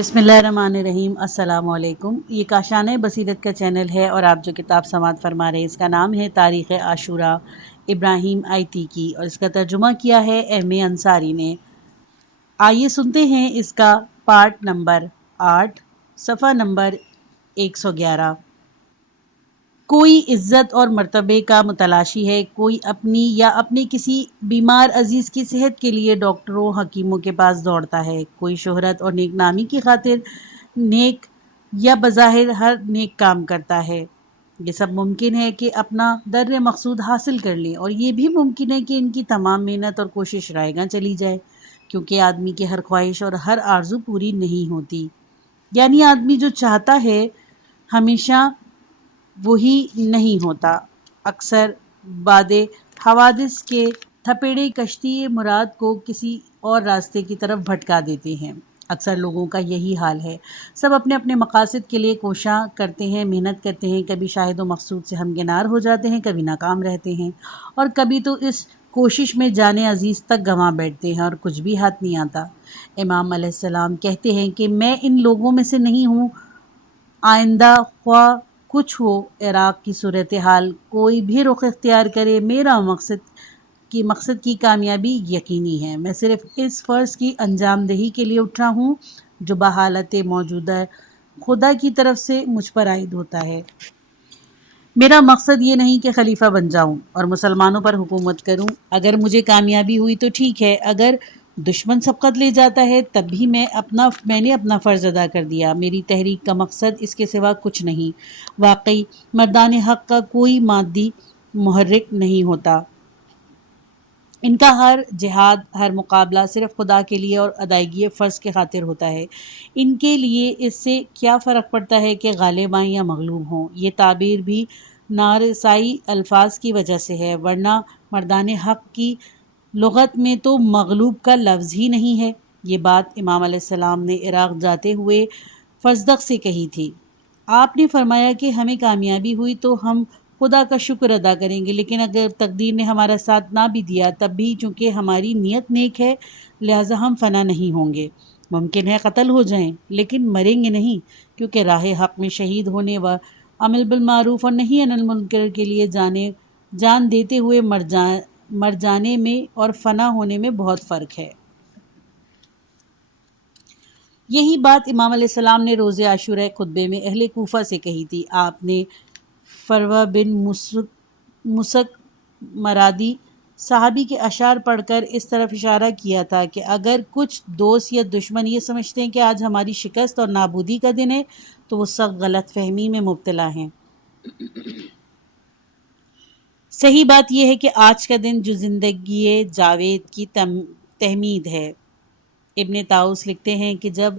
بسم اللہ الرحمن الرحیم۔ السلام علیکم۔ یہ کاشانہ بصیرت کا چینل ہے اور آپ جو کتاب سماعت فرما رہے ہیں اس کا نام ہے تاریخ عاشورہ ابراہیم آئیتی کی، اور اس کا ترجمہ کیا ہے ایم اے انصاری نے۔ آئیے سنتے ہیں اس کا پارٹ نمبر 8، صفحہ نمبر 111۔ کوئی عزت اور مرتبے کا متلاشی ہے، کوئی اپنی یا اپنے کسی بیمار عزیز کی صحت کے لیے ڈاکٹروں حکیموں کے پاس دوڑتا ہے، کوئی شہرت اور نیک نامی کی خاطر نیک یا بظاہر ہر نیک کام کرتا ہے۔ یہ سب ممکن ہے کہ اپنا در مقصود حاصل کر لیں، اور یہ بھی ممکن ہے کہ ان کی تمام محنت اور کوشش رائے گاں چلی جائے، کیونکہ آدمی کی ہر خواہش اور ہر آرزو پوری نہیں ہوتی۔ یعنی آدمی جو چاہتا ہے ہمیشہ وہی نہیں ہوتا۔ اکثر بعد حوادث کے تھپیڑے کشتی مراد کو کسی اور راستے کی طرف بھٹکا دیتے ہیں۔ اکثر لوگوں کا یہی حال ہے۔ سب اپنے اپنے مقاصد کے لیے کوشاں کرتے ہیں، محنت کرتے ہیں، کبھی شاہد و مقصود سے ہمکنار ہو جاتے ہیں، کبھی ناکام رہتے ہیں، اور کبھی تو اس کوشش میں جان عزیز تک گنوا بیٹھتے ہیں اور کچھ بھی ہاتھ نہیں آتا۔ امام علیہ السلام کہتے ہیں کہ میں ان لوگوں میں سے نہیں ہوں۔ آئندہ خواہ کچھ ہو، عراق کی صورتحال کوئی بھی رخ اختیار کرے، میرا مقصد کی کامیابی یقینی ہے۔ میں صرف اس فرض کی انجام دہی کے لیے اٹھا ہوں جو بحالت موجودہ خدا کی طرف سے مجھ پر عائد ہوتا ہے۔ میرا مقصد یہ نہیں کہ خلیفہ بن جاؤں اور مسلمانوں پر حکومت کروں۔ اگر مجھے کامیابی ہوئی تو ٹھیک ہے، اگر دشمن سبقت لے جاتا ہے تب بھی میں نے اپنا فرض ادا کر دیا۔ میری تحریک کا مقصد اس کے سوا کچھ نہیں۔ واقعی مردان حق کا کوئی مادی محرک نہیں ہوتا۔ ان کا ہر جہاد، ہر مقابلہ صرف خدا کے لیے اور ادائیگی فرض کے خاطر ہوتا ہے۔ ان کے لیے اس سے کیا فرق پڑتا ہے کہ غالب آئیں یا مغلوب ہوں؟ یہ تعبیر بھی نارسائی الفاظ کی وجہ سے ہے، ورنہ مردان حق کی لغت میں تو مغلوب کا لفظ ہی نہیں ہے۔ یہ بات امام علیہ السلام نے عراق جاتے ہوئے فزدق سے کہی تھی۔ آپ نے فرمایا کہ ہمیں کامیابی ہوئی تو ہم خدا کا شکر ادا کریں گے، لیکن اگر تقدیر نے ہمارا ساتھ نہ بھی دیا تب بھی چونکہ ہماری نیت نیک ہے لہٰذا ہم فنا نہیں ہوں گے۔ ممکن ہے قتل ہو جائیں لیکن مریں گے نہیں، کیونکہ راہ حق میں شہید ہونے و عمل بالمعروف اور نہی عن المنکر کے لیے جان دیتے ہوئے مر جانے میں اور فنا ہونے میں بہت فرق ہے۔ یہی بات امام علیہ السلام نے روز عاشورہ خطبے میں اہل کوفہ سے کہی تھی۔ آپ نے فروہ بن مسک مرادی صحابی کے اشعار پڑھ کر اس طرف اشارہ کیا تھا کہ اگر کچھ دوست یا دشمن یہ سمجھتے ہیں کہ آج ہماری شکست اور نابودی کا دن ہے تو وہ سخت غلط فہمی میں مبتلا ہیں۔ صحیح بات یہ ہے کہ آج کا دن جو زندگی جاوید کی تحمید ہے۔ ابن طاؤس لکھتے ہیں کہ جب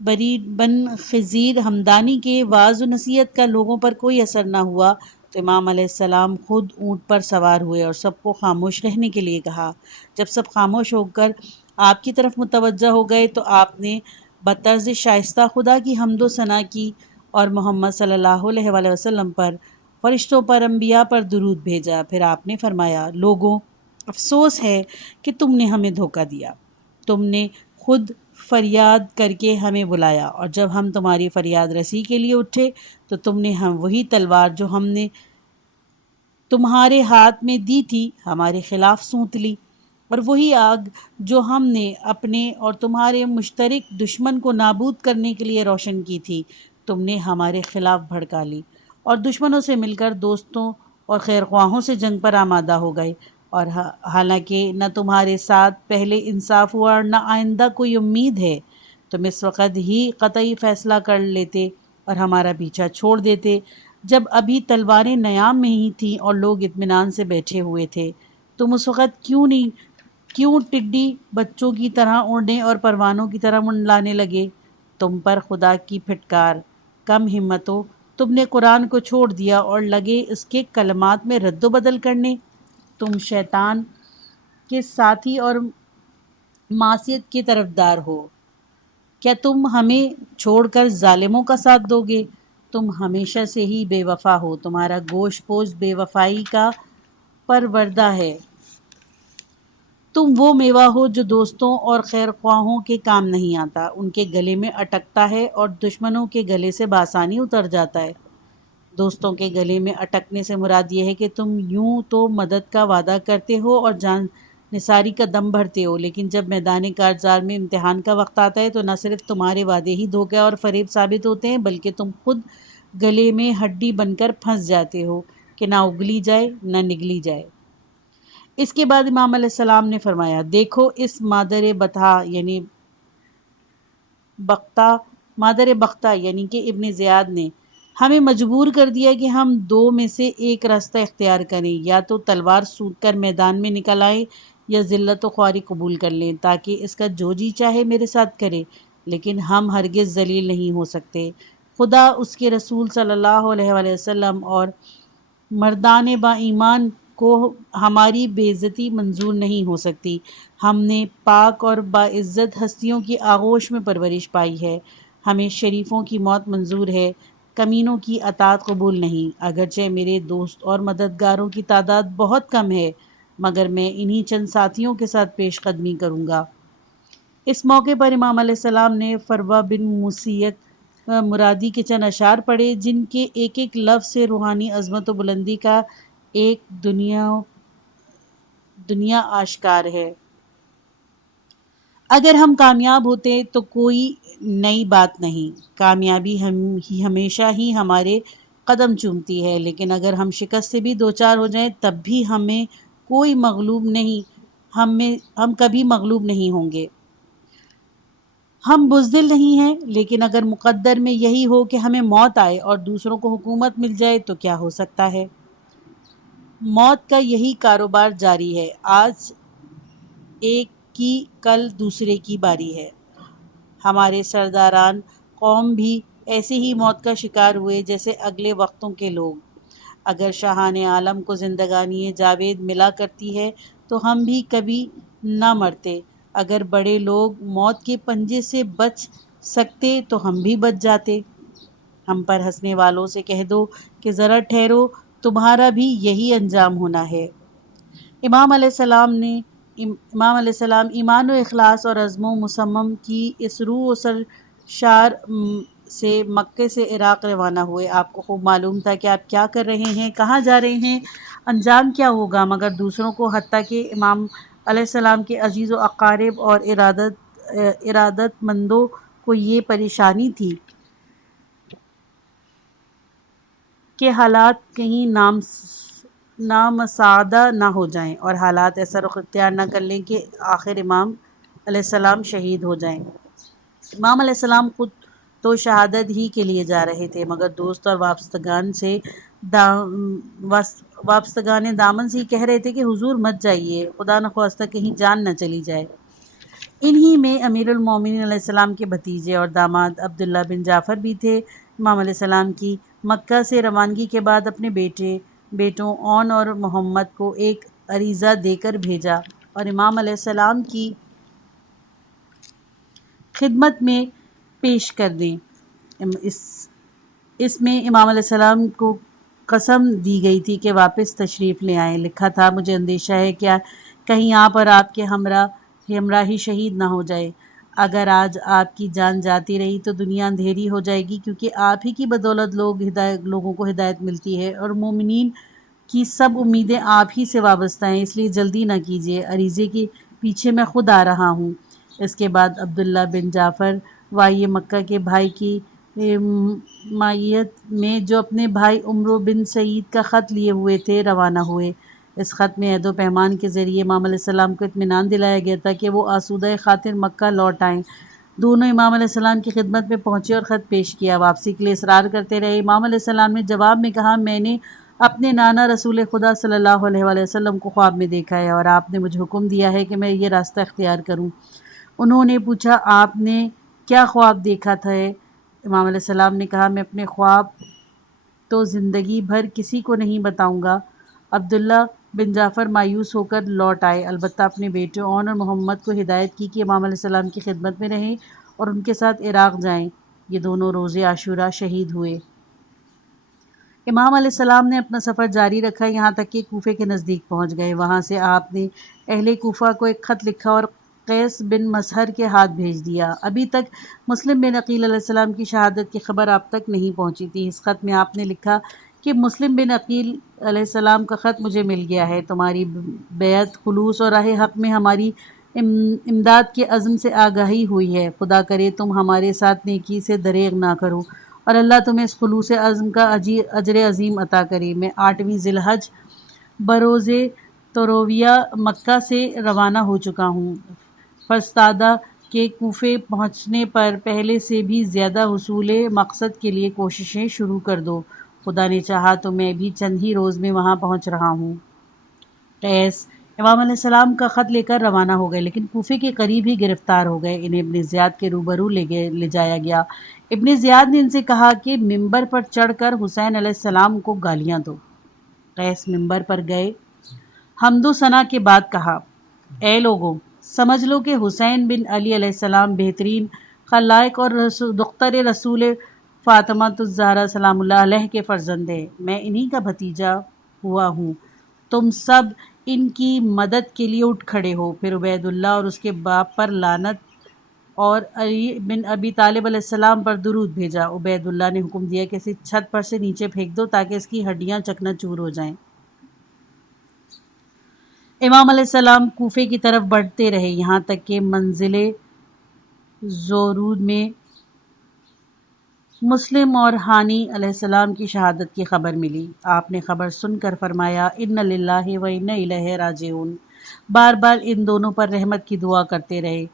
برید بن خزیر ہمدانی کے وعظ و نصیحت کا لوگوں پر کوئی اثر نہ ہوا تو امام علیہ السلام خود اونٹ پر سوار ہوئے اور سب کو خاموش رہنے کے لیے کہا۔ جب سب خاموش ہو کر آپ کی طرف متوجہ ہو گئے تو آپ نے بطرز شائستہ خدا کی حمد و ثنا کی اور محمد صلی اللہ علیہ وآلہ وسلم پر، فرشتوں پر، انبیاء پر درود بھیجا۔ پھر آپ نے فرمایا، لوگوں، افسوس ہے کہ تم نے ہمیں دھوکہ دیا۔ تم نے خود فریاد کر کے ہمیں بلایا، اور جب ہم تمہاری فریاد رسی کے لیے اٹھے تو تم نے وہی تلوار جو ہم نے تمہارے ہاتھ میں دی تھی ہمارے خلاف سونت لی، اور وہی آگ جو ہم نے اپنے اور تمہارے مشترک دشمن کو نابود کرنے کے لیے روشن کی تھی تم نے ہمارے خلاف بھڑکا لی، اور دشمنوں سے مل کر دوستوں اور خیرخواہوں سے جنگ پر آمادہ ہو گئے، اور حالانکہ نہ تمہارے ساتھ پہلے انصاف ہوا اور نہ آئندہ کوئی امید ہے، تم اس وقت ہی قطعی فیصلہ کر لیتے اور ہمارا پیچھا چھوڑ دیتے جب ابھی تلواریں نیام میں ہی تھیں اور لوگ اطمینان سے بیٹھے ہوئے تھے۔ تم اس وقت کیوں ٹڈی بچوں کی طرح اڑنے اور پروانوں کی طرح منڈلانے لگے؟ تم پر خدا کی پھٹکار! کم ہمتو، تم نے قرآن کو چھوڑ دیا اور لگے اس کے کلمات میں رد و بدل کرنے۔ تم شیطان کے ساتھی اور معصیت کے طرفدار ہو۔ کیا تم ہمیں چھوڑ کر ظالموں کا ساتھ دو گے؟ تم ہمیشہ سے ہی بے وفا ہو، تمہارا گوشت پوش بے وفائی کا پروردہ ہے۔ تم وہ میوہ ہو جو دوستوں اور خیر خواہوں کے کام نہیں آتا، ان کے گلے میں اٹکتا ہے اور دشمنوں کے گلے سے بآسانی اتر جاتا ہے۔ دوستوں کے گلے میں اٹکنے سے مراد یہ ہے کہ تم یوں تو مدد کا وعدہ کرتے ہو اور جان نثاری کا دم بھرتے ہو، لیکن جب میدان کارزار میں امتحان کا وقت آتا ہے تو نہ صرف تمہارے وعدے ہی دھوکہ اور فریب ثابت ہوتے ہیں، بلکہ تم خود گلے میں ہڈی بن کر پھنس جاتے ہو کہ نہ اگلی جائے نہ نگلی جائے۔ اس کے بعد امام علیہ السلام نے فرمایا، دیکھو اس مادر بختہ یعنی کہ ابن زیاد نے ہمیں مجبور کر دیا کہ ہم دو میں سے ایک راستہ اختیار کریں، یا تو تلوار سوٹ کر میدان میں نکل آئیں یا ذلت و خواری قبول کر لیں، تاکہ اس کا جو جی چاہے میرے ساتھ کرے، لیکن ہم ہرگز ذلیل نہیں ہو سکتے۔ خدا، اس کے رسول صلی اللہ علیہ وآلہ وسلم اور مردان با ایمان کو ہماری بے عزتی منظور نہیں ہو سکتی۔ ہم نے پاک اور باعزت ہستیوں کی آغوش میں پرورش پائی ہے، ہمیں شریفوں کی موت منظور ہے، کمینوں کی اطاعت قبول نہیں۔ اگرچہ میرے دوست اور مددگاروں کی تعداد بہت کم ہے، مگر میں انہی چند ساتھیوں کے ساتھ پیش قدمی کروں گا۔ اس موقع پر امام علیہ السلام نے فروہ بن موسیق مرادی کے چند اشعار پڑھے، جن کے ایک ایک لفظ سے روحانی عظمت و بلندی کا ایک دنیا آشکار ہے۔ اگر ہم کامیاب ہوتے تو کوئی نئی بات نہیں، کامیابی ہمیشہ ہی ہمارے قدم چومتی ہے، لیکن اگر ہم شکست سے بھی دوچار ہو جائیں تب بھی ہم کبھی مغلوب نہیں ہوں گے۔ ہم بزدل نہیں ہیں، لیکن اگر مقدر میں یہی ہو کہ ہمیں موت آئے اور دوسروں کو حکومت مل جائے تو کیا ہو سکتا ہے؟ موت کا یہی کاروبار جاری ہے، آج ایک کی کل دوسرے کی باری ہے۔ ہمارے سرداران قوم بھی ایسے ہی موت کا شکار ہوئے جیسے اگلے وقتوں کے لوگ۔ اگر شاہان عالم کو زندگانی جاوید ملا کرتی ہے تو ہم بھی کبھی نہ مرتے، اگر بڑے لوگ موت کے پنجے سے بچ سکتے تو ہم بھی بچ جاتے۔ ہم پر ہنسنے والوں سے کہہ دو کہ ذرا ٹھہرو، تمہارا بھی یہی انجام ہونا ہے۔ امام علیہ السلام ایمان و اخلاص اور عزم و مصمم کی اس روح و سرشار سے مکے سے عراق روانہ ہوئے۔ آپ کو خوب معلوم تھا کہ آپ کیا کر رہے ہیں، کہاں جا رہے ہیں، انجام کیا ہوگا، مگر دوسروں کو، حتیٰ کہ امام علیہ السلام کے عزیز و اقارب اور ارادت مندوں کو یہ پریشانی تھی کہ حالات کہیں نامساعدہ نہ ہو جائیں اور حالات ایسا رخ اختیار نہ کر لیں کہ آخر امام علیہ السلام شہید ہو جائیں۔ امام علیہ السلام خود تو شہادت ہی کے لیے جا رہے تھے، مگر دوست اور وابستگان دامن سے کہہ رہے تھے کہ حضور مت جائیے، خدا نخواستہ کہیں جان نہ چلی جائے۔ انہی میں امیر المومنین علیہ السلام کے بھتیجے اور داماد عبداللہ بن جعفر بھی تھے۔ امام علیہ السلام کی مکہ سے روانگی کے بعد اپنے بیٹوں اون اور محمد کو ایک عریضہ دے کر بھیجا اور امام علیہ السلام کی خدمت میں پیش کر دیں۔ اس میں امام علیہ السلام کو قسم دی گئی تھی کہ واپس تشریف لے آئیں۔ لکھا تھا، مجھے اندیشہ ہے کہ کہیں آپ اور آپ کے ہمراہی شہید نہ ہو جائے۔ اگر آج آپ کی جان جاتی رہی تو دنیا اندھیری ہو جائے گی، کیونکہ آپ ہی کی بدولت لوگوں کو ہدایت ملتی ہے اور مومنین کی سب امیدیں آپ ہی سے وابستہ ہیں، اس لیے جلدی نہ کیجیے، عریضے کے پیچھے میں خود آ رہا ہوں۔ اس کے بعد عبداللہ بن جعفر وائی مکہ کے بھائی کی معیت میں، جو اپنے بھائی عمرو بن سعید کا خط لیے ہوئے تھے، روانہ ہوئے۔ اس خط میں عہد و پیمان کے ذریعے امام علیہ السلام کو اطمینان دلایا گیا تھا کہ وہ آسودہ خاطر مکہ لوٹ آئیں۔ دونوں امام علیہ السلام کی خدمت میں پہنچے اور خط پیش کیا، واپسی کے لیے اصرار کرتے رہے۔ امام علیہ السلام نے جواب میں کہا، میں نے اپنے نانا رسول خدا صلی اللہ علیہ وآلہ وسلم کو خواب میں دیکھا ہے اور آپ نے مجھے حکم دیا ہے کہ میں یہ راستہ اختیار کروں۔ انہوں نے پوچھا، آپ نے کیا خواب دیکھا تھا؟ امام علیہ السلام نے کہا، میں اپنے خواب تو زندگی بھر کسی کو نہیں بتاؤں گا۔ عبداللہ بن جعفر مایوس ہو کر لوٹ آئے، البتہ اپنے بیٹے اون اور محمد کو ہدایت کی کہ امام علیہ السلام کی خدمت میں رہیں اور ان کے ساتھ عراق جائیں۔ یہ دونوں روز عاشوراء شہید ہوئے۔ امام علیہ السلام نے اپنا سفر جاری رکھا یہاں تک کہ کوفے کے نزدیک پہنچ گئے۔ وہاں سے آپ نے اہل کوفہ کو ایک خط لکھا اور قیس بن مسہر کے ہاتھ بھیج دیا۔ ابھی تک مسلم بن عقیل علیہ السلام کی شہادت کی خبر آپ تک نہیں پہنچی تھی۔ اس خط میں آپ نے لکھا کہ مسلم بن عقیل علیہ السلام کا خط مجھے مل گیا ہے۔ تمہاری بیعت، خلوص اور راہ حق میں ہماری امداد کے عزم سے آگاہی ہوئی ہے۔ خدا کرے تم ہمارے ساتھ نیکی سے دریغ نہ کرو اور اللہ تمہیں اس خلوص عزم کا اجر عظیم عطا کرے۔ میں 8ویں ذی الحج بروز ترویہ مکہ سے روانہ ہو چکا ہوں۔ فرستادہ کے کوفے پہنچنے پر پہلے سے بھی زیادہ حصول مقصد کے لیے کوششیں شروع کر دو۔ خدا نے چاہا تو میں بھی چند ہی روز میں وہاں پہنچ رہا ہوں۔ قیس امام علیہ السلام کا خط لے کر روانہ ہو گئے، لیکن کوفے کے قریب ہی گرفتار ہو گئے۔ انہیں ابن زیاد کے روبرو لے جایا گیا۔ ابن زیاد نے ان سے کہا کہ ممبر پر چڑھ کر حسین علیہ السلام کو گالیاں دو۔ قیس ممبر پر گئے، حمد و ثنا کے بعد کہا، اے لوگو، سمجھ لو کہ حسین بن علی علیہ السلام بہترین خلائق اور دختر رسول فاطمہ الزہرا سلام اللہ علیہ کے فرزند ہیں۔ میں انہی کا بھتیجا ہوا ہوں۔ تم سب ان کی مدد کے لیے اٹھ کھڑے ہو۔ پھر عبید اللہ اور اس کے باپ پر لعنت اور علی بن ابی طالب علیہ السلام پر درود بھیجا۔ عبید اللہ نے حکم دیا کہ اسے چھت پر سے نیچے پھینک دو تاکہ اس کی ہڈیاں چکنا چور ہو جائیں۔ امام علیہ السلام کوفے کی طرف بڑھتے رہے یہاں تک کہ منزل زورود میں مسلم اور ہانی علیہ السلام کی شہادت کی خبر ملی۔ آپ نے خبر سن کر فرمایا، انا للہ و انا الیہ راجعون۔ بار بار ان دونوں پر رحمت کی دعا کرتے رہے۔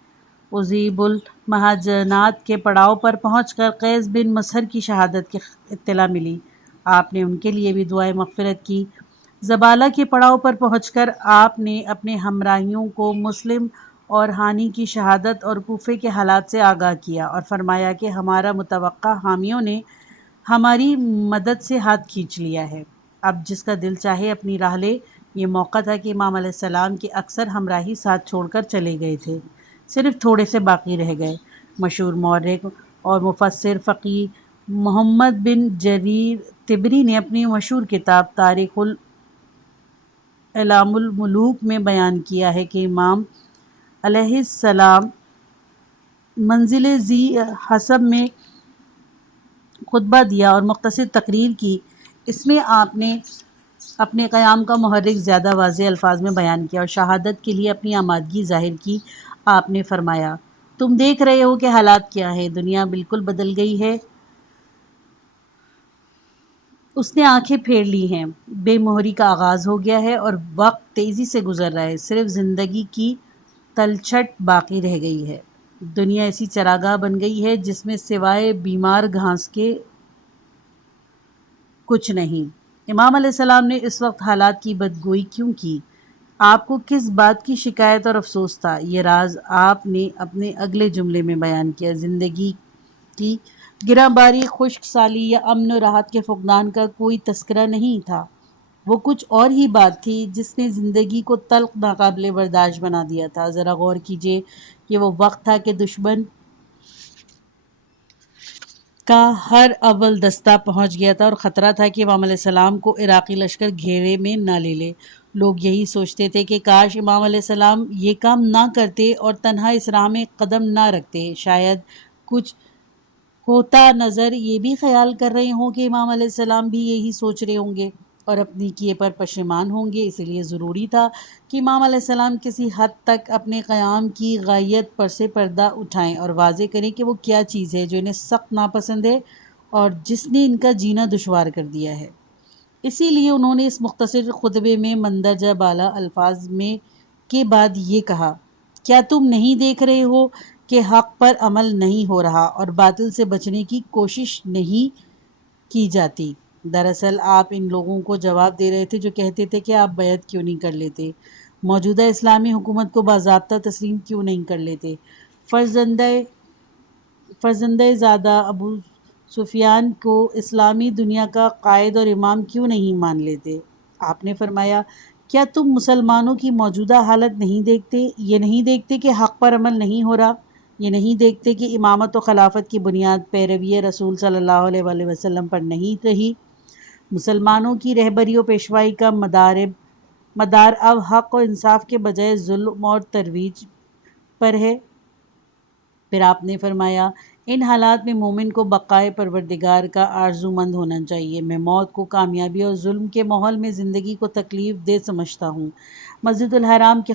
عزیب المہاجنات کے پڑاؤ پر پہنچ کر قیس بن مسہر کی شہادت کی اطلاع ملی۔ آپ نے ان کے لیے بھی دعائے مغفرت کی۔ زبالہ کے پڑاؤ پر پہنچ کر آپ نے اپنے ہمراہیوں کو مسلم اور ہانی کی شہادت اور کوفے کے حالات سے آگاہ کیا اور فرمایا کہ ہمارا متوقع حامیوں نے ہماری مدد سے ہاتھ کھینچ لیا ہے۔ اب جس کا دل چاہے اپنی راہ لے۔ یہ موقع تھا کہ امام علیہ السلام کے اکثر ہمراہی ساتھ چھوڑ کر چلے گئے تھے، صرف تھوڑے سے باقی رہ گئے۔ مشہور مورخ اور مفسر فقیہ محمد بن جریر طبری نے اپنی مشہور کتاب تاریخ اعلام الملوک میں بیان کیا ہے کہ امام علیہ السلام منزل ذی حسب میں خطبہ دیا اور مختصر تقریر کی۔ اس میں آپ نے اپنے قیام کا محرک زیادہ واضح الفاظ میں بیان کیا اور شہادت کے لیے اپنی آمادگی ظاہر کی۔ آپ نے فرمایا، تم دیکھ رہے ہو کہ حالات کیا ہے، دنیا بالکل بدل گئی ہے۔ اس نے آنکھیں پھیر لی ہیں، بے مہری کا آغاز ہو گیا ہے اور وقت تیزی سے گزر رہا ہے، صرف زندگی کی تلچھٹ باقی رہ گئی ہے۔ دنیا ایسی چراگاہ بن گئی ہے جس میں سوائے بیمار گھاس کے کچھ نہیں۔ امام علیہ السلام نے اس وقت حالات کی بدگوئی کیوں کی؟ آپ کو کس بات کی شکایت اور افسوس تھا؟ یہ راز آپ نے اپنے اگلے جملے میں بیان کیا۔ زندگی کی گراں باری، خشک سالی یا امن و راحت کے فقدان کا کوئی تذکرہ نہیں تھا، وہ کچھ اور ہی بات تھی جس نے زندگی کو تلخ، ناقابل برداشت بنا دیا تھا۔ ذرا غور کیجئے، یہ وہ وقت تھا کہ دشمن کا ہر اول دستہ پہنچ گیا تھا اور خطرہ تھا کہ امام علیہ السلام کو عراقی لشکر گھیرے میں نہ لے لے۔ لوگ یہی سوچتے تھے کہ کاش امام علیہ السلام یہ کام نہ کرتے اور تنہا اس راہ میں قدم نہ رکھتے۔ شاید کچھ ہوتا نظر یہ بھی خیال کر رہے ہوں کہ امام علیہ السلام بھی یہی سوچ رہے ہوں گے اور اپنی کیے پر پشیمان ہوں گے۔ اس لیے ضروری تھا کہ امام علیہ السلام کسی حد تک اپنے قیام کی غائیت پر سے پردہ اٹھائیں اور واضح کریں کہ وہ کیا چیز ہے جو انہیں سخت ناپسند ہے اور جس نے ان کا جینا دشوار کر دیا ہے۔ اسی لیے انہوں نے اس مختصر خطبے میں مندرجہ بالا الفاظ میں کے بعد یہ کہا، کیا تم نہیں دیکھ رہے ہو کہ حق پر عمل نہیں ہو رہا اور باطل سے بچنے کی کوشش نہیں کی جاتی؟ دراصل آپ ان لوگوں کو جواب دے رہے تھے جو کہتے تھے کہ آپ بیعت کیوں نہیں کر لیتے، موجودہ اسلامی حکومت کو باضابطہ تسلیم کیوں نہیں کر لیتے، فرزندِ زادہ ابو سفیان کو اسلامی دنیا کا قائد اور امام کیوں نہیں مان لیتے؟ آپ نے فرمایا، کیا تم مسلمانوں کی موجودہ حالت نہیں دیکھتے؟ یہ نہیں دیکھتے کہ حق پر عمل نہیں ہو رہا؟ یہ نہیں دیکھتے کہ امامت و خلافت کی بنیاد پیروی رسول صلی اللہ علیہ وآلہ وسلم پر نہیں رہی؟ مسلمانوں کی رہبری و پیشوائی کا مدار اب حق و انصاف کے بجائے ظلم اور ترویج پر ہے۔ پھر آپ نے فرمایا ان حالات میں مومن کو بقائے پروردگار کا آرزو مند ہونا چاہیے۔ میں موت کو کامیابی اور ظلم کے ماحول میں زندگی کو تکلیف دہ سمجھتا ہوں۔ مسجد الحرام کے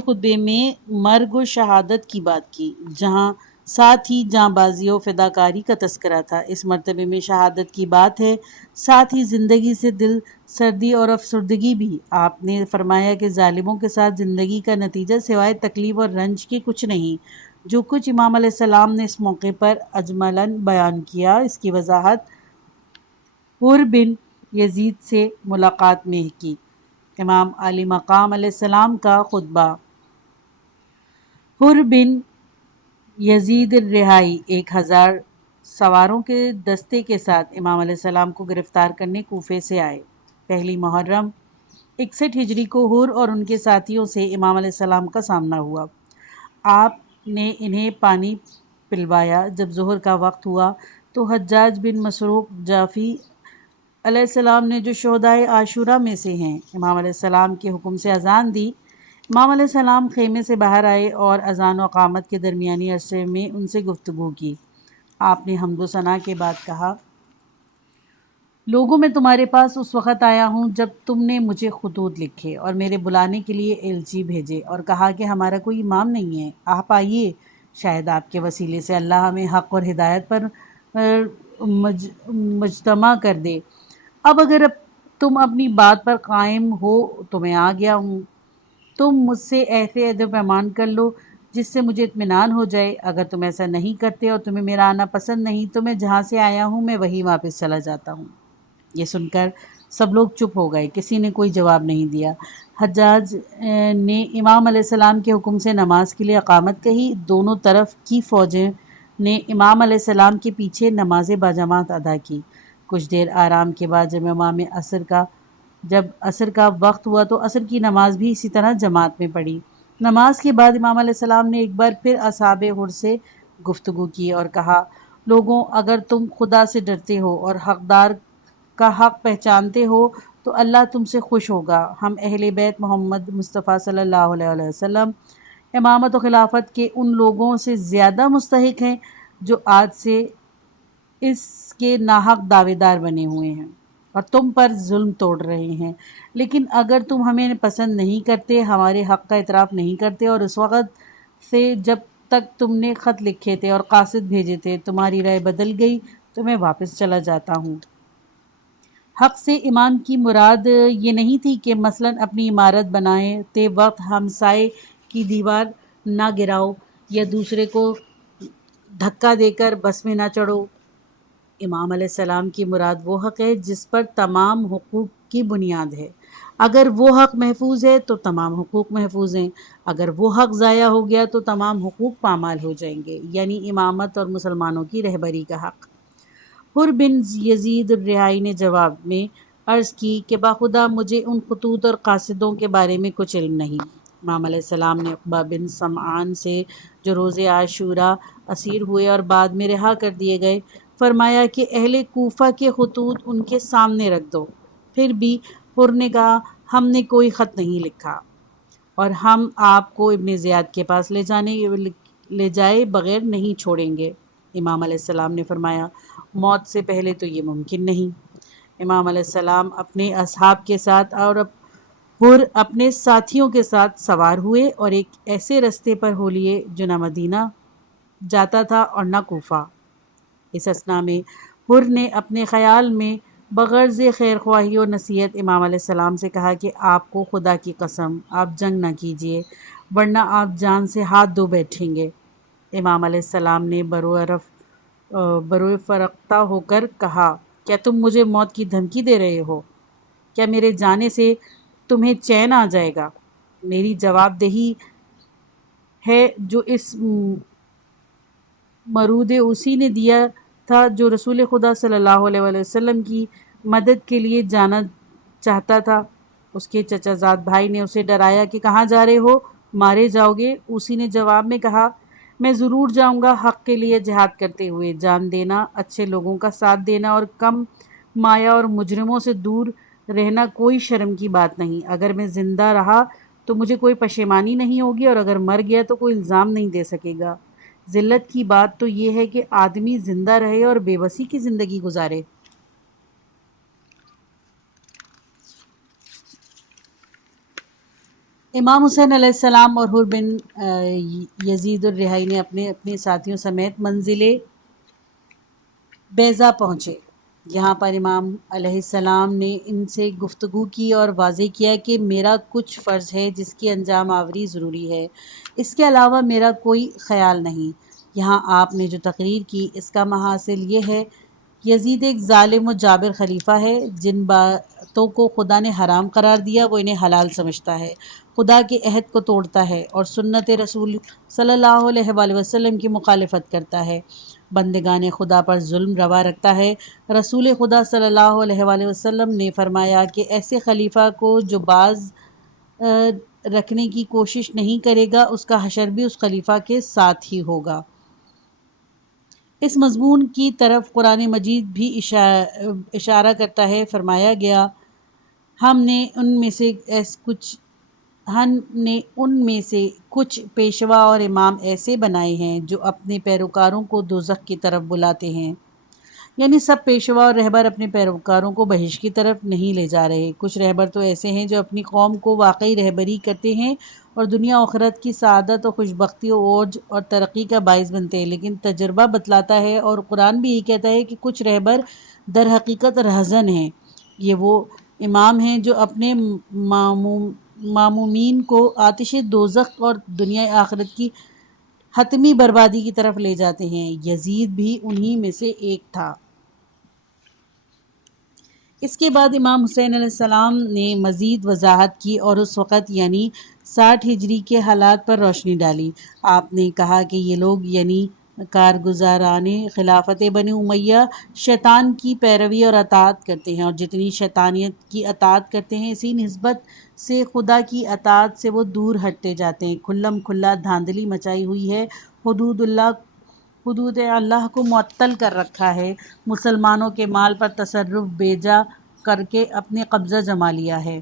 خطبے میں مرگ و شہادت کی بات کی، جہاں ساتھ ہی جاں بازی و فداکاری کا تذکرہ تھا۔ اس مرتبے میں شہادت کی بات ہے، ساتھ ہی زندگی سے دل سردی اور افسردگی بھی۔ آپ نے فرمایا کہ ظالموں کے ساتھ زندگی کا نتیجہ سوائے تکلیف اور رنج کے کچھ نہیں۔ جو کچھ امام علیہ السلام نے اس موقع پر اجملاً بیان کیا، اس کی وضاحت حر بن یزید سے ملاقات میں کی۔ امام علی مقام علیہ السلام کا خطبہ۔ حر بن یزید الرہائی 1000 سواروں کے دستے کے ساتھ امام علیہ السلام کو گرفتار کرنے کوفے سے آئے۔ پہلی محرم 61 ہجری کو حر اور ان کے ساتھیوں سے امام علیہ السلام کا سامنا ہوا۔ آپ نے انہیں پانی پلوایا۔ جب ظہر کا وقت ہوا تو حجاج بن مسروق جعفی علیہ السلام نے، جو شہدائے عاشورہ میں سے ہیں، امام علیہ السلام کے حکم سے اذان دی۔ امام علیہ السلام خیمے سے باہر آئے اور اذان و اقامت کے درمیانی عرصے میں ان سے گفتگو کی۔ آپ نے حمد و ثنا کے بعد کہا، لوگوں میں تمہارے پاس اس وقت آیا ہوں جب تم نے مجھے خطوط لکھے اور میرے بلانے کے لیے ایلچی بھیجے اور کہا کہ ہمارا کوئی امام نہیں ہے، آپ آئیے، شاید آپ کے وسیلے سے اللہ ہمیں حق اور ہدایت پر مجتمع کر دے۔ اب اگر تم اپنی بات پر قائم ہو تو میں آ گیا ہوں۔ تم مجھ سے ایسے عہد و پیمان کر لو جس سے مجھے اطمینان ہو جائے۔ اگر تم ایسا نہیں کرتے اور تمہیں میرا آنا پسند نہیں تو میں جہاں سے آیا ہوں میں وہیں واپس چلا جاتا ہوں۔ یہ سن کر سب لوگ چپ ہو گئے، کسی نے کوئی جواب نہیں دیا۔ حجاج نے امام علیہ السلام کے حکم سے نماز کے لیے اقامت کہی۔ دونوں طرف کی فوجیں نے امام علیہ السلام کے پیچھے نماز باجماعت ادا کی۔ کچھ دیر آرام کے بعد جب عصر کا وقت ہوا تو عصر کی نماز بھی اسی طرح جماعت میں پڑھی۔ نماز کے بعد امام علیہ السلام نے ایک بار پھر اصحاب حر سے گفتگو کی اور کہا، لوگوں، اگر تم خدا سے ڈرتے ہو اور حقدار کا حق پہچانتے ہو تو اللہ تم سے خوش ہوگا۔ ہم اہل بیت محمد مصطفیٰ صلی اللہ علیہ وسلم امامت و خلافت کے ان لوگوں سے زیادہ مستحق ہیں جو آج سے اس کے ناحق دعوے دار بنے ہوئے ہیں اور تم پر ظلم توڑ رہے ہیں۔ لیکن اگر تم ہمیں پسند نہیں کرتے، ہمارے حق کا اعتراف نہیں کرتے اور اس وقت سے جب تک تم نے خط لکھے تھے اور قاصد بھیجے تھے تمہاری رائے بدل گئی تو میں واپس چلا جاتا ہوں۔ حق سے امام کی مراد یہ نہیں تھی کہ مثلاً اپنی عمارت بناتے وقت ہمسائے کی دیوار نہ گراؤ یا دوسرے کو دھکا دے کر بس میں نہ چڑھو۔ امام علیہ السلام کی مراد وہ حق ہے جس پر تمام حقوق کی بنیاد ہے۔ اگر وہ حق محفوظ ہے تو تمام حقوق محفوظ ہیں، اگر وہ حق ضائع ہو گیا تو تمام حقوق پامال ہو جائیں گے، یعنی امامت اور مسلمانوں کی رہبری کا حق۔ حر بن یزید الرہائی نے جواب میں عرض کی کہ باخدا مجھے ان خطوط اور قاصدوں کے بارے میں کچھ علم نہیں۔ امام علیہ السلام نے عقبہ بن سمعان سے، جو روز عاشورہ اسیر ہوئے اور بعد میں رہا کر دیے گئے، فرمایا کہ اہل کوفہ کے خطوط ان کے سامنے رکھ دو۔ پھر بھی حر نے کہا، ہم نے کوئی خط نہیں لکھا اور ہم آپ کو ابن زیاد کے پاس لے جائے بغیر نہیں چھوڑیں گے۔ امام علیہ السلام نے فرمایا، موت سے پہلے تو یہ ممکن نہیں۔ امام علیہ السلام اپنے اصحاب کے ساتھ اور حر اپنے ساتھیوں کے ساتھ سوار ہوئے اور ایک ایسے رستے پر ہو لیے جو نہ مدینہ جاتا تھا اور نہ کوفہ۔ اس اثنا میں حر نے اپنے خیال میں بغرض خیر خواہی اور نصیحت امام علیہ السلام سے کہا کہ آپ کو خدا کی قسم آپ جنگ نہ کیجیے ورنہ آپ جان سے ہاتھ دھو بیٹھیں گے۔ امام علیہ السلام نے بروئے فرختہ ہو کر کہا، کیا تم مجھے موت کی دھمکی دے رہے ہو؟ کیا میرے جانے سے تمہیں چین آ جائے گا؟ میری جواب دہی ہے جو اس مرود اسی نے دیا تھا جو رسول خدا صلی اللہ علیہ وسلم کی مدد کے لیے جانا چاہتا تھا۔ اس کے چچا زاد بھائی نے اسے ڈرایا کہ کہاں جا رہے ہو، مارے جاؤ گے۔ اسی نے جواب میں کہا، میں ضرور جاؤں گا حق کے لیے جہاد کرتے ہوئے، جان دینا، اچھے لوگوں کا ساتھ دینا اور کم مایہ اور مجرموں سے دور رہنا کوئی شرم کی بات نہیں۔ اگر میں زندہ رہا تو مجھے کوئی پشیمانی نہیں ہوگی، اور اگر مر گیا تو کوئی الزام نہیں دے سکے گا۔ ذلت کی بات تو یہ ہے کہ آدمی زندہ رہے اور بے بسی کی زندگی گزارے۔ امام حسین علیہ السلام اور حر بن یزید الرہائی نے اپنے ساتھیوں سمیت منزل بیضا پہنچے۔ یہاں پر امام علیہ السلام نے ان سے گفتگو کی اور واضح کیا کہ میرا کچھ فرض ہے جس کی انجام آوری ضروری ہے، اس کے علاوہ میرا کوئی خیال نہیں۔ یہاں آپ نے جو تقریر کی اس کا محاصل یہ ہے: یزید ایک ظالم و جابر خلیفہ ہے، جن باتوں کو خدا نے حرام قرار دیا وہ انہیں حلال سمجھتا ہے، خدا کے عہد کو توڑتا ہے اور سنت رسول صلی اللہ علیہ وآلہ وسلم کی مخالفت کرتا ہے، بندگان خدا پر ظلم روا رکھتا ہے۔ رسول خدا صلی اللہ علیہ وآلہ وسلم نے فرمایا کہ ایسے خلیفہ کو جو باز رکھنے کی کوشش نہیں کرے گا، اس کا حشر بھی اس خلیفہ کے ساتھ ہی ہوگا۔ اس مضمون کی طرف قرآن مجید بھی اشارہ کرتا ہے۔ فرمایا گیا: ہم نے ان میں سے کچھ پیشوا اور امام ایسے بنائے ہیں جو اپنے پیروکاروں کو دوزخ کی طرف بلاتے ہیں۔ یعنی سب پیشوا اور رہبر اپنے پیروکاروں کو بہشت کی طرف نہیں لے جا رہے۔ کچھ رہبر تو ایسے ہیں جو اپنی قوم کو واقعی رہبری کرتے ہیں اور دنیا آخرت کی سعادت و خوشبختی و عوج اور ترقی کا باعث بنتے ہیں، لیکن تجربہ بتلاتا ہے اور قرآن بھی یہی کہتا ہے کہ کچھ رہبر در حقیقت رہزن ہیں۔ یہ وہ امام ہیں جو اپنے مامومین کو آتش دوزخ اور دنیا آخرت کی حتمی بربادی کی طرف لے جاتے ہیں۔ یزید بھی انہی میں سے ایک تھا۔ اس کے بعد امام حسین علیہ السلام نے مزید وضاحت کی اور اس وقت یعنی 60 ہجری کے حالات پر روشنی ڈالی۔ آپ نے کہا کہ یہ لوگ یعنی کارگزاران خلافت بنی امیہ شیطان کی پیروی اور اطاعت کرتے ہیں، اور جتنی شیطانیت کی اطاعت کرتے ہیں اسی نسبت سے خدا کی اطاعت سے وہ دور ہٹتے جاتے ہیں۔ کھلم کھلا دھاندلی مچائی ہوئی ہے، حدود اللہ کو معطل کر رکھا ہے، مسلمانوں کے مال پر تصرف بیجا کر کے اپنے قبضہ جما لیا ہے۔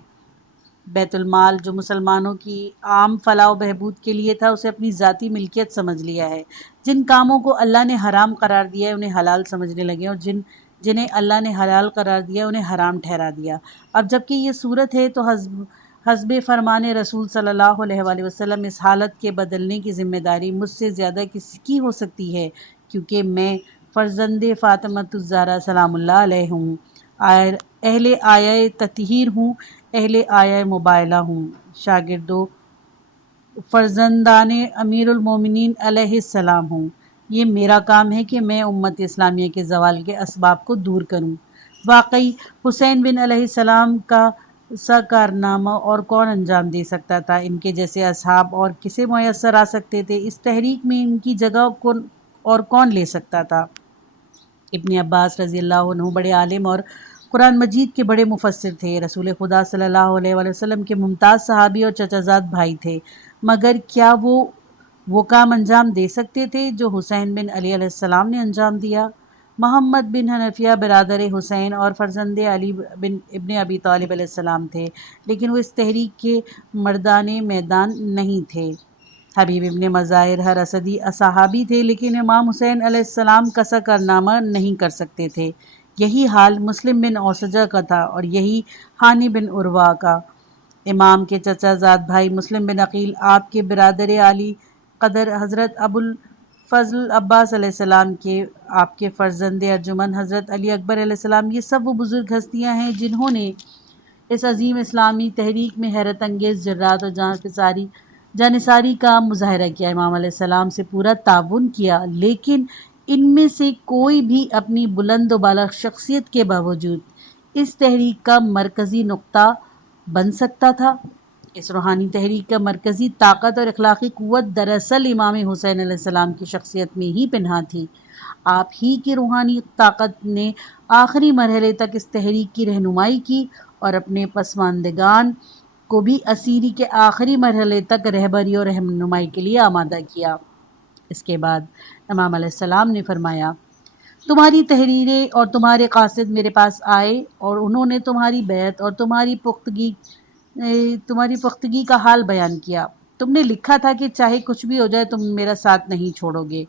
بیت المال جو مسلمانوں کی عام فلاح و بہبود کے لیے تھا اسے اپنی ذاتی ملکیت سمجھ لیا ہے۔ جن کاموں کو اللہ نے حرام قرار دیا ہے انہیں حلال سمجھنے لگے، اور جنہیں اللہ نے حلال قرار دیا انہیں حرام ٹھہرا دیا۔ اب جبکہ یہ صورت ہے تو حسب فرمان رسول صلی اللہ علیہ وآلہ وسلم اس حالت کے بدلنے کی ذمہ داری مجھ سے زیادہ کس کی ہو سکتی ہے، کیونکہ میں فرزند فاطمۃ الزہرا سلام اللہ علیہ ہوں، اہل آیہ تطہیر ہوں، اہل آیہ مباہلہ ہوں، شاگردو فرزندان امیر المومنین علیہ السلام ہوں۔ یہ میرا کام ہے کہ میں امت اسلامیہ کے زوال کے اسباب کو دور کروں۔ واقعی حسین بن علیہ السلام کا سا کارنامہ اور کون انجام دے سکتا تھا؟ ان کے جیسے اصحاب اور کسے میسر آ سکتے تھے؟ اس تحریک میں ان کی جگہ اور کون لے سکتا تھا؟ ابن عباس رضی اللہ عنہ بڑے عالم اور قرآن مجید کے بڑے مفسر تھے، رسول خدا صلی اللہ علیہ وآلہ وسلم کے ممتاز صحابی اور چچا زاد بھائی تھے، مگر کیا وہ کام انجام دے سکتے تھے جو حسین بن علی علیہ السلام نے انجام دیا؟ محمد بن حنفیہ برادر حسین اور فرزند علی بن ابن ابی طالب علیہ السلام تھے، لیکن وہ اس تحریک کے مردان میدان نہیں تھے۔ حبیب ابن مظاہر ہر اسدی صحابی تھے، لیکن امام حسین علیہ السلام کا سا کارنامہ نہیں کر سکتے تھے۔ یہی حال مسلم بن اوسجہ کا تھا، اور یہی ہانی بن عروہ کا۔ امام کے چچا زاد بھائی مسلم بن عقیل، آپ کے برادر عالی قدر حضرت ابو الفضل عباس علیہ السلام کے، آپ کے فرزند ارجمند حضرت علی اکبر علیہ السلام، یہ سب وہ بزرگ ہستیاں ہیں جنہوں نے اس عظیم اسلامی تحریک میں حیرت انگیز جرات اور جانثاری کا مظاہرہ کیا، امام علیہ السلام سے پورا تعاون کیا، لیکن ان میں سے کوئی بھی اپنی بلند و بالا شخصیت کے باوجود اس تحریک کا مرکزی نقطہ بن سکتا تھا؟ اس روحانی تحریک کا مرکزی طاقت اور اخلاقی قوت دراصل امام حسین علیہ السلام کی شخصیت میں ہی پنہاں تھی۔ آپ ہی کی روحانی طاقت نے آخری مرحلے تک اس تحریک کی رہنمائی کی اور اپنے پسماندگان کو بھی اسیری کے آخری مرحلے تک رہبری اور رہنمائی کے لیے آمادہ کیا۔ اس کے بعد امام علیہ السلام نے فرمایا تمہاری تحریریں اور تمہارے قاصد میرے پاس آئے اور انہوں نے تمہاری بیعت اور تمہاری پختگی کا حال بیان کیا۔ تم نے لکھا تھا کہ چاہے کچھ بھی ہو جائے تم میرا ساتھ نہیں چھوڑو گے۔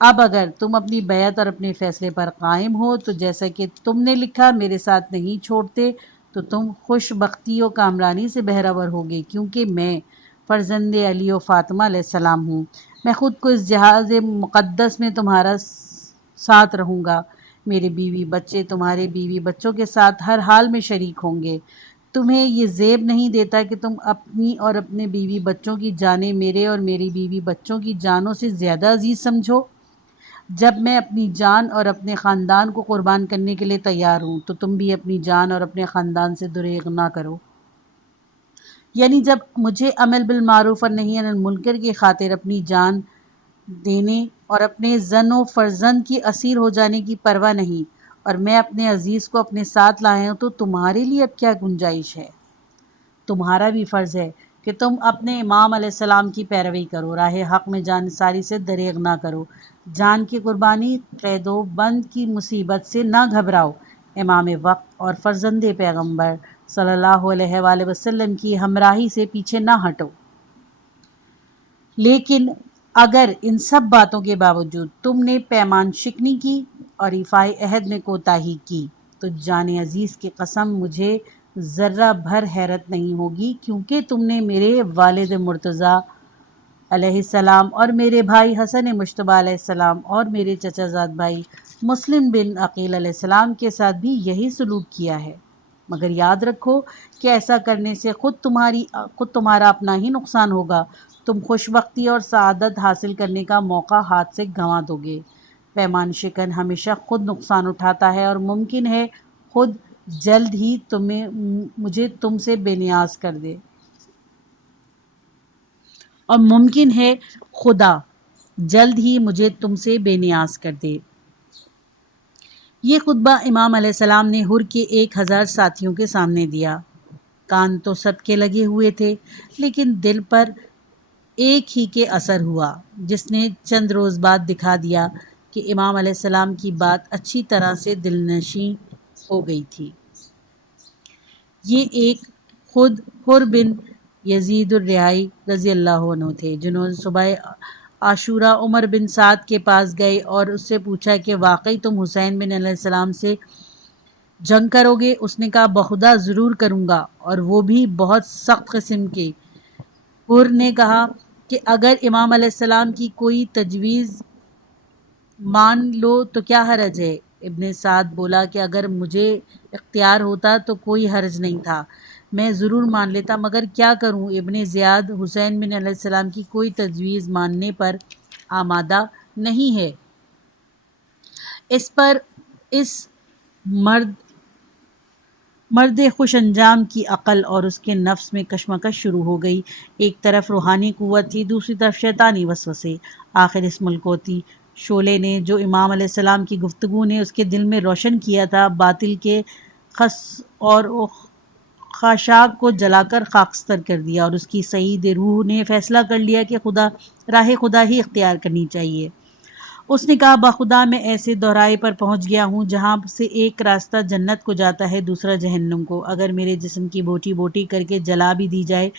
اب اگر تم اپنی بیعت اور اپنے فیصلے پر قائم ہو تو جیسا کہ تم نے لکھا میرے ساتھ نہیں چھوڑتے تو تم خوش بختی و کامرانی سے بہرور ہوگے، کیونکہ میں فرزند علی و فاطمہ علیہ السلام ہوں۔ میں خود کو اس جہاز مقدس میں تمہارا ساتھ رہوں گا۔ میرے بیوی بچے تمہارے بیوی بچوں کے ساتھ ہر حال میں شریک ہوں گے۔ تمہیں یہ زیب نہیں دیتا کہ تم اپنی اور اپنے بیوی بچوں کی جانیں میرے اور میری بیوی بچوں کی جانوں سے زیادہ عزیز سمجھو؟ جب میں اپنی جان اور اپنے خاندان کو قربان کرنے کے لیے تیار ہوں تو تم بھی اپنی جان اور اپنے خاندان سے دریغ نہ کرو۔ یعنی جب مجھے عمل بالمعروف اور نہی عن المنکر کی خاطر اپنی جان دینے اور اپنے زن و فرزند کی اسیر ہو جانے کی پرواہ نہیں اور میں اپنے عزیز کو اپنے ساتھ لایا ہوں تو تمہارے لیے اب کیا گنجائش ہے؟ تمہارا بھی فرض ہے کہ تم اپنے امام علیہ السلام کی پیروی کرو، راہ حق میں جان نثاری سے دریغ نہ کرو، جان کی قربانی قید و بند کی مصیبت سے نہ گھبراؤ، امام وقت اور فرزند پیغمبر صلی اللہ علیہ وآلہ وسلم کی ہمراہی سے پیچھے نہ ہٹو۔ لیکن اگر ان سب باتوں کے باوجود تم نے پیمان شکنی کی اور ایفائے عہد میں کوتاہی کی تو جان عزیز کی قسم مجھے ذرہ بھر حیرت نہیں ہوگی، کیونکہ تم نے میرے والد مرتضیٰ علیہ السلام اور میرے بھائی حسن مجتبیٰ علیہ السلام اور میرے چچا زاد بھائی مسلم بن عقیل علیہ السلام کے ساتھ بھی یہی سلوک کیا ہے۔ مگر یاد رکھو کہ ایسا کرنے سے خود تمہارا اپنا ہی نقصان ہوگا، تم خوش بختی اور سعادت حاصل کرنے کا موقع ہاتھ سے گنوا دو گے۔ پیمان شکن ہمیشہ خود نقصان اٹھاتا ہے اور ممکن ہے خود جلد ہی مجھے تم سے بے نیاز کر دے، اور ممکن ہے خدا جلد ہی مجھے تم سے بے نیاز کر دے۔ یہ خطبہ امام علیہ السلام نے حر کے 1000 ساتھیوں کے سامنے دیا۔ کان تو سب کے لگے ہوئے تھے، لیکن دل پر ایک ہی کے اثر ہوا، جس نے چند روز بعد دکھا دیا کہ امام علیہ السلام کی بات اچھی طرح سے دل نشیں ہو گئی تھی۔ یہ ایک خود حر بن یزید الرہائی رضی اللہ عنہ تھے، جنہوں نے صبح عاشورہ عمر بن سعد کے پاس گئے اور اس سے پوچھا کہ واقعی تم حسین بن علیہ السلام سے جنگ کرو گے؟ اس نے کہا بخدا ضرور کروں گا، اور وہ بھی بہت سخت قسم کے۔ حر نے کہا کہ اگر امام علیہ السلام کی کوئی تجویز مان لو تو کیا حرج ہے؟ ابن سعد بولا کہ اگر مجھے اختیار ہوتا تو کوئی حرج نہیں تھا، میں ضرور مان لیتا، مگر کیا کروں؟ ابن زیاد حسین بن علیہ السلام کی کوئی تجویز ماننے پر آمادہ نہیں ہے۔ اس پر اس مرد خوش انجام کی عقل اور اس کے نفس میں کشمکش شروع ہو گئی۔ ایک طرف روحانی قوت تھی، دوسری طرف شیطانی وسوسے۔ آخر اس ملکوتی شعلے نے جو امام علیہ السلام کی گفتگو نے اس کے دل میں روشن کیا تھا، باطل کے خس اور خاشاک کو جلا کر خاکستر کر دیا، اور اس کی سعید روح نے فیصلہ کر لیا کہ راہ خدا ہی اختیار کرنی چاہیے۔ اس نے کہا بخدا میں ایسے دورائے پر پہنچ گیا ہوں جہاں سے ایک راستہ جنت کو جاتا ہے، دوسرا جہنم کو۔ اگر میرے جسم کی بوٹی بوٹی کر کے جلا بھی دی جائے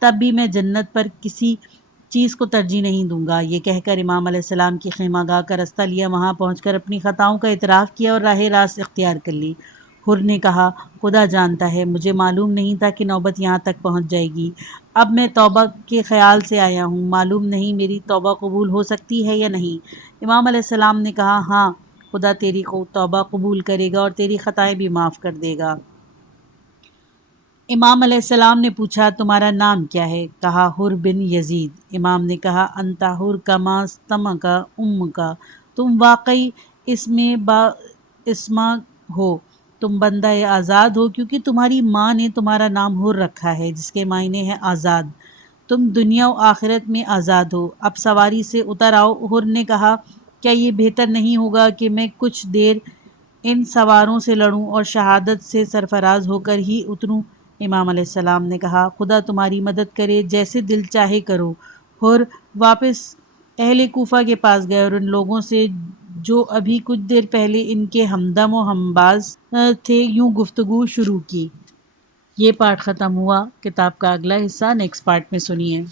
تب بھی میں جنت پر کسی چیز کو ترجیح نہیں دوں گا۔ یہ کہہ کر امام علیہ السلام کی خیمہ گاہ کا راستہ لیا، وہاں پہنچ کر اپنی خطاؤں کا اعتراف کیا اور راہ راست اختیار کر لی۔ حر نے کہا خدا جانتا ہے، مجھے معلوم نہیں تھا کہ نوبت یہاں تک پہنچ جائے گی۔ اب میں توبہ کے خیال سے آیا ہوں، معلوم نہیں میری توبہ قبول ہو سکتی ہے یا نہیں۔ امام علیہ السلام نے کہا ہاں، خدا تیری توبہ قبول کرے گا اور تیری خطائیں بھی معاف کر دے گا۔ امام علیہ السلام نے پوچھا تمہارا نام کیا ہے؟ کہا حر بن یزید۔ امام نے کہا انت حر کما استمک امک، تم واقعی اسم با اسما ہو، تم بندہ آزاد ہو، کیونکہ تمہاری ماں نے تمہارا نام حر رکھا ہے، جس کے معنی ہے آزاد۔ تم دنیا و آخرت میں آزاد ہو۔ اب سواری سے اتر آؤ۔ حر نے کہا کیا یہ بہتر نہیں ہوگا کہ میں کچھ دیر ان سواروں سے لڑوں اور شہادت سے سرفراز ہو کر ہی اتروں؟ امام علیہ السلام نے کہا خدا تمہاری مدد کرے، جیسے دل چاہے کرو۔ حر واپس اہل کوفہ کے پاس گئے اور ان لوگوں سے جو ابھی کچھ دیر پہلے ان کے ہمدم و ہمباز تھے یوں گفتگو شروع کی۔ یہ پارٹ ختم ہوا۔ کتاب کا اگلا حصہ نیکسٹ پارٹ میں سنیے۔